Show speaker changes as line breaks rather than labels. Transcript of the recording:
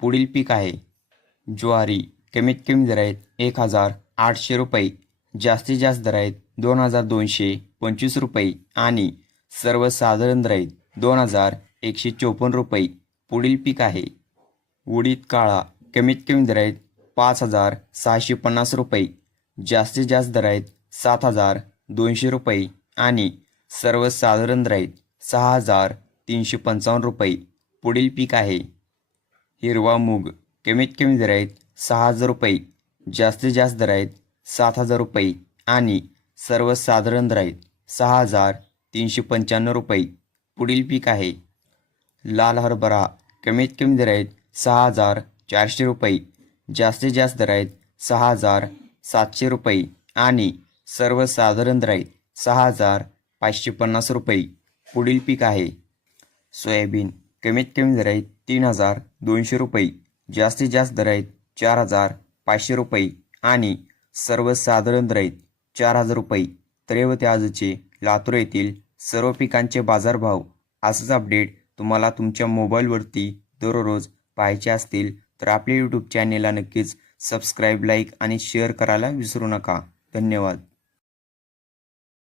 पुढील पीक आहे. ज्वारी कमीत कमी दर आहेत एक हजार आठशे रुपये जास्तीत जास्त दर आहेत दोन हजार दोनशे पंचवीस रुपये आणि सर्वसाधारण दर आहेत दोन हजार एकशे चोपन्न रुपये. पुढील पीक आहे. उडीद काळा कमीत कमी दर आहेत पाच हजार सहाशे पन्नास रुपये जास्तीत जास्त दर आहेत सात हजार दोनशे रुपये आणि सर्वसाधारण दर आहेत सहा हजार तीनशे पंचावन्न रुपये. पुढील पीक आहे. हिरवा मूग. कमीत कमी दर आहेत सहा हजार रुपये. जास्तीत जास्त दर आहेत सात हजार रुपये. आणि सर्वसाधारण दर आहेत सहा हजार तीनशे पंच्याण्णव रुपये. पुढील पीक आहे लाल हरभरा. कमीत कमी दर आहेत सहा हजार चारशे रुपये. जास्तीत जास्त दर आहेत सहा हजार सातशे रुपये. आणि सर्वसाधारण दर आहेत सहा हजार पाचशे पन्नास रुपये. पुढील पीक आहे सोयाबीन. कमीत कमी दर आहेत तीन हजार दोनशे रुपये. जास्तीत जास्त दर आहेत चार हजार पाचशे रुपये आणि सर्वसाधारण दर आहेत चार हजार रुपये. तर आजचे लातूर येथील सर्व पिकांचे बाजारभाव असंच अपडेट तुम्हाला तुमच्या मोबाईलवरती दररोज पाहायचे असतील तर आपल्या यूट्यूब चॅनेलला नक्कीच सबस्क्राईब लाईक आणि शेअर करायला विसरू नका. धन्यवाद.